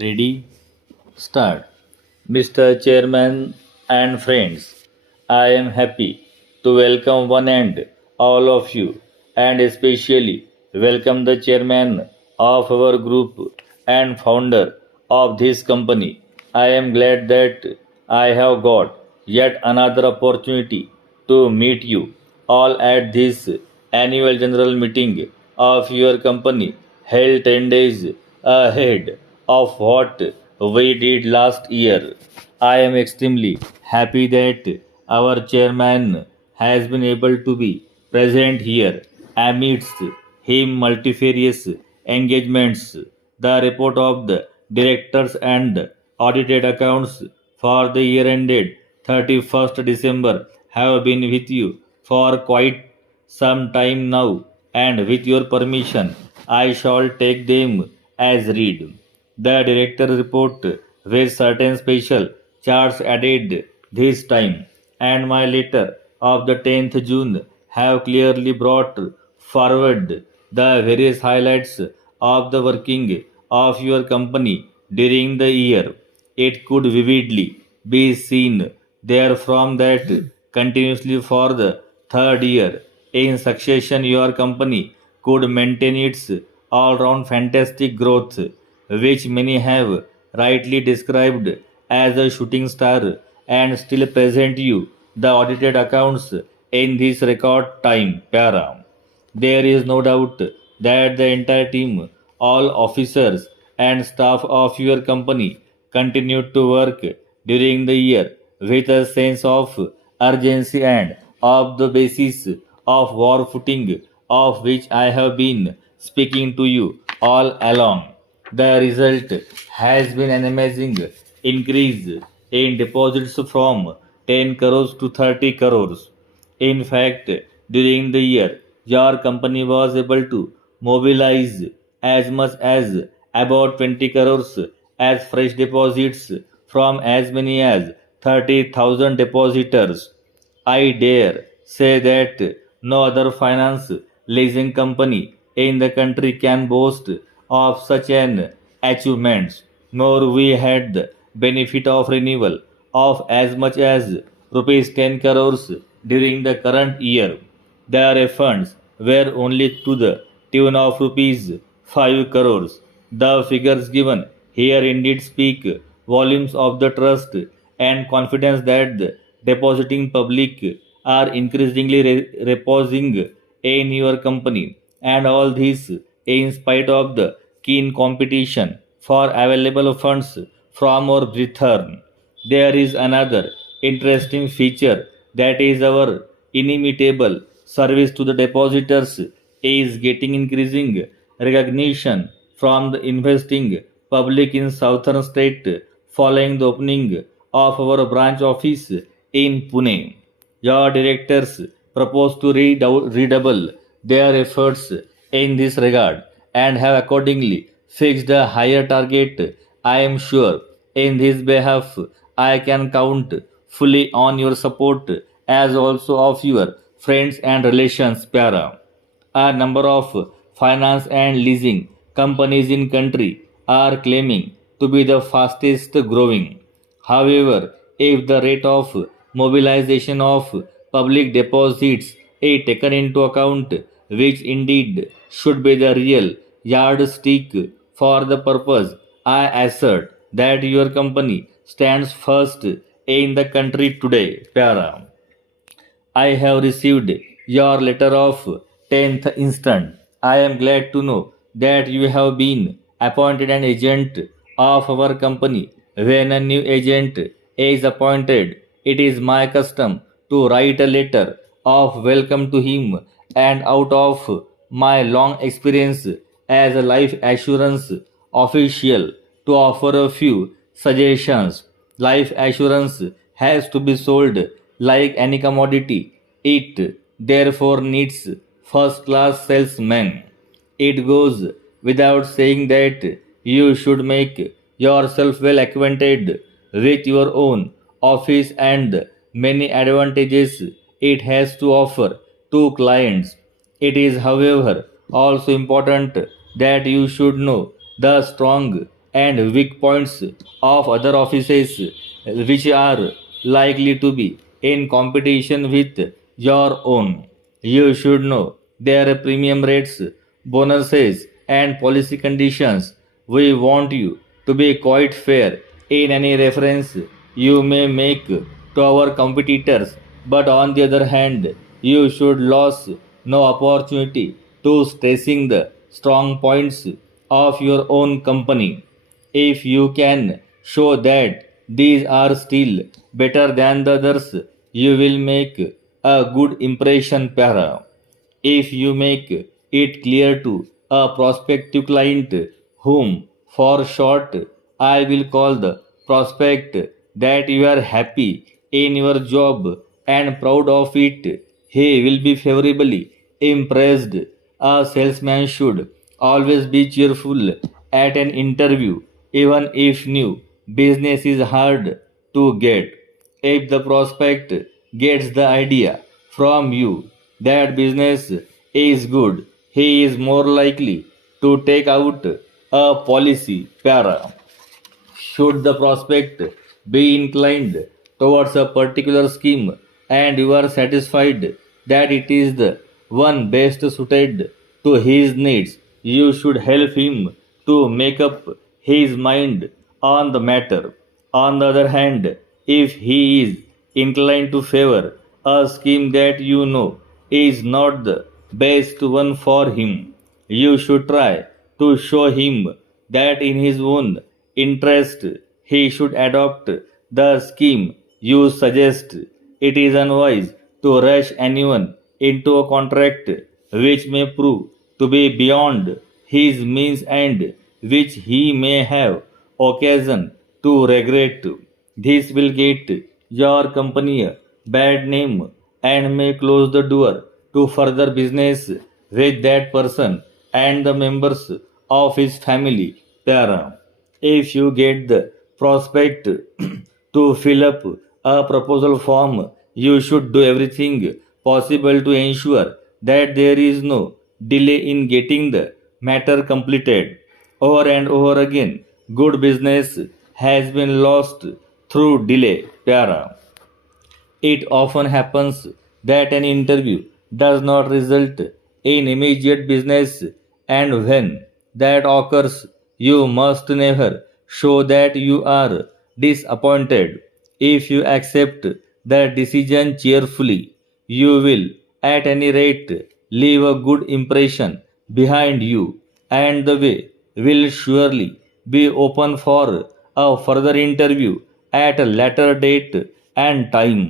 Ready? Start. Mr. Chairman and friends, I am happy to welcome one and all of you, and especially welcome the chairman of our group and founder of this company. I am glad that I have got yet another opportunity to meet you all at this annual general meeting of your company held 10 days ahead of what we did last year. I am extremely happy that our chairman has been able to be present here amidst him multifarious engagements. The report of the directors and audited accounts for the year ended 31st December have been with you for quite some time now, and with your permission, I shall take them as read. The director report with certain special charts added this time, and my letter of the 10th June have clearly brought forward the various highlights of the working of your company during the year. It could vividly be seen there from that continuously for the third year in succession your company could maintain its all-round fantastic growth, which many have rightly described as a shooting star, and still present you the audited accounts in this record time para. There is no doubt that the entire team, all officers and staff of your company continued to work during the year with a sense of urgency and of the basis of war footing of which I have been speaking to you all along. The result has been an amazing increase in deposits from 10 crores to 30 crores. In fact, during the year, your company was able to mobilize as much as about 20 crores as fresh deposits from as many as 30,000 depositors. I dare say that no other finance leasing company in the country can boast of such an achievement, nor we had the benefit of renewal of as much as rupees 10 crores during the current year. Their refunds were only to the tune of rupees 5 crores. The figures given here indeed speak volumes of the trust and confidence that the depositing public are increasingly reposing in your company, and all this in spite of the keen competition for available funds from our return. There is another interesting feature, that is our inimitable service to the depositors is getting increasing recognition from the investing public in southern state following the opening of our branch office in Pune. Your directors propose to redouble their efforts in this regard and have accordingly fixed a higher target. I am sure in this behalf I can count fully on your support as also of your friends and relations para. A number of finance and leasing companies in country are claiming to be the fastest growing. However, if the rate of mobilization of public deposits is taken into account, which indeed should be the real yardstick for the purpose, I assert that your company stands first in the country today. Para. I have received your letter of 10th instant. I am glad to know that you have been appointed an agent of our company. When a new agent is appointed, it is my custom to write a letter of welcome to him, and out of my long experience as a life assurance official to offer a few suggestions. Life assurance has to be sold like any commodity. It therefore needs first class salesmen. It goes without saying that you should make yourself well acquainted with your own office and many advantages it has to offer to clients. It is, however, also important that you should know the strong and weak points of other offices which are likely to be in competition with your own. You should know their premium rates, bonuses, and policy conditions. We want you to be quite fair in any reference you may make to our competitors, but on the other hand, you should lose no opportunity to stressing the strong points of your own company. If you can show that these are still better than the others, you will make a good impression, para. If you make it clear to a prospective client, whom for short I will call the prospect, that you are happy in your job and proud of it, he will be favorably impressed. A salesman should always be cheerful at an interview, even if new business is hard to get. If the prospect gets the idea from you that business is good, he is more likely to take out a policy, para. Should the prospect be inclined towards a particular scheme and you are satisfied that it is the one best suited to his needs, you should help him to make up his mind on the matter. On the other hand, if he is inclined to favor a scheme that you know is not the best one for him, you should try to show him that in his own interest he should adopt the scheme you suggest. It is unwise to rush anyone into a contract which may prove to be beyond his means and which he may have occasion to regret. This will get your company a bad name and may close the door to further business with that person and the members of his family. Para. If you get the prospect to fill up a proposal form, you should do everything possible to ensure that there is no delay in getting the matter completed. Over and over again, good business has been lost through delay. Para. It often happens that an interview does not result in immediate business, and when that occurs, you must never show that you are disappointed. If you accept the decision cheerfully, you will, at any rate, leave a good impression behind you, and the way will surely be open for a further interview at a later date and time.